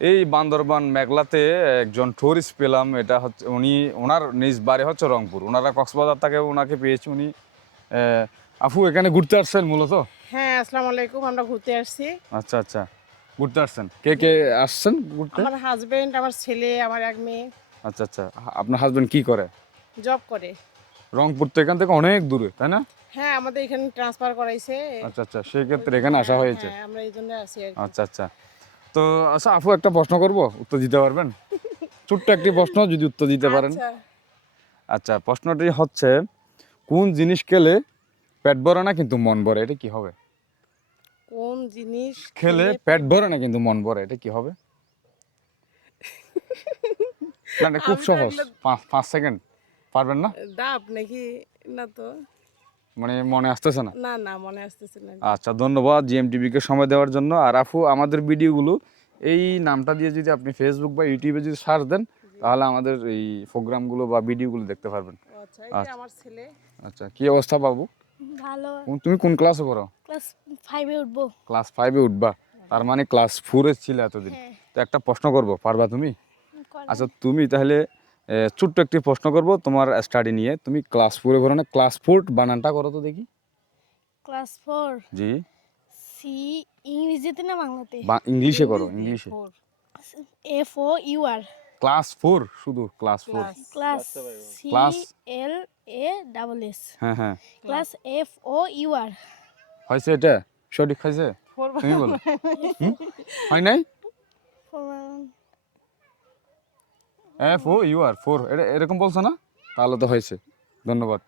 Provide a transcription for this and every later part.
এই বান্দরবান মেঘলাতে একজন টুরিস্ট পেলাম। এটা হচ্ছে উনি ওনার নিজ বাড়ি হচ্ছে রংপুর। ওনারা কক্সবাজার থেকে ওনাকে পেয়েছি উনি। আফু এখানে ঘুরতে আসছেন মূলত? হ্যাঁ আসসালামু আলাইকুম আমরা ঘুরতে আসছি। আচ্ছা আচ্ছা। ঘুরতে আসছেন। কে কে আসছেন ঘুরতে? আমার হাজবেন্ড আমার ছেলে আমার এক মেয়ে। আচ্ছা আচ্ছা। আপনার হাজবেন্ড কি করে? জব করে। রংপুর তো এখান থেকে অনেক দূরে তাই না? হ্যাঁ আমাদের এখানে ট্রান্সফার করাইছে। আচ্ছা আচ্ছা। সেই ক্ষেত্রে এখানে আসা হয়েছে। হ্যাঁ আমরা এই জন্য আসি আচ্ছা আচ্ছা। তো আচ্ছা আপু একটা প্রশ্ন করব? উত্তর দিতে পারবেন? ছোট্ট একটি প্রশ্ন যদি উত্তর দিতে পারেন। আচ্ছা, আচ্ছা প্রশ্নটি হচ্ছে কোন জিনিস খেলে পেট ভরে না কিন্তু মন ভরে? এটা কি হবে? কোন জিনিস খেলে পেট ভরে না কিন্তু মন ভরে? এটা কি হবে? না খুব সহজ। পাঁচ সেকেন্ড। পারবেন না? ডাব নাকি? না তো। মানে মনে আসতেছে না? না না মনে আসতেছে না। আচ্ছা ধন্যবাদ জিএমটিভিকে সময় দেওয়ার জন্য। আর আফু আমাদের ভিডিওগুলো এই নামটা দিয়ে যদি আপনি ফেসবুক বা ইউটিউবে যদি সার্চ দেন তাহলে আমাদের এই প্রোগ্রামগুলো বা ভিডিওগুলো দেখতে পারবেন। আচ্ছা আচ্ছা। আমার ছেলে। আচ্ছা কি অবস্থা বাবু? ভালো। তুমি কোন ক্লাসে পড়ো? ক্লাস ফাইভে উঠবো। ক্লাস ফাইভে উঠবা? তার মানে ক্লাস ফোরে ছিল এতদিন। হ্যাঁ। তো একটা প্রশ্ন করব পারবা তুমি? আচ্ছা তুমি তাহলে এ, ছোট্ট একটি প্রশ্ন করব তোমার স্টাডি নিয়ে। তুমি ক্লাস ফোরে পড়ো না ক্লাস ফোর বানানটা করো তো দেখি। Class four G. সি ইংরেজিতে না বাংলাতে? বা ইংলিশে করো ইংলিশে four. F O U R class four শুধু class four Class। Class L A double S হ্যাঁ হ্যাঁ। Class F O U R হয়েছে এটা? সঠিক হয়েছে? তুমি বলো। হয় নাই? F O U R four এটা এরকম বলছো না? তাহলে তো হয়েছে। ধন্যবাদ।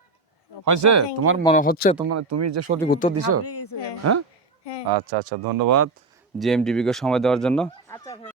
হয়েছে? তোমার মনে হচ্ছে? তোমার তুমি যে সঠিক উত্তর দিছো? হ্যাঁ। হ্যাঁ? আচ্ছা আচ্ছা ধন্যবাদ। জিএমডিবিকে সময় দেওয়ার জন্য।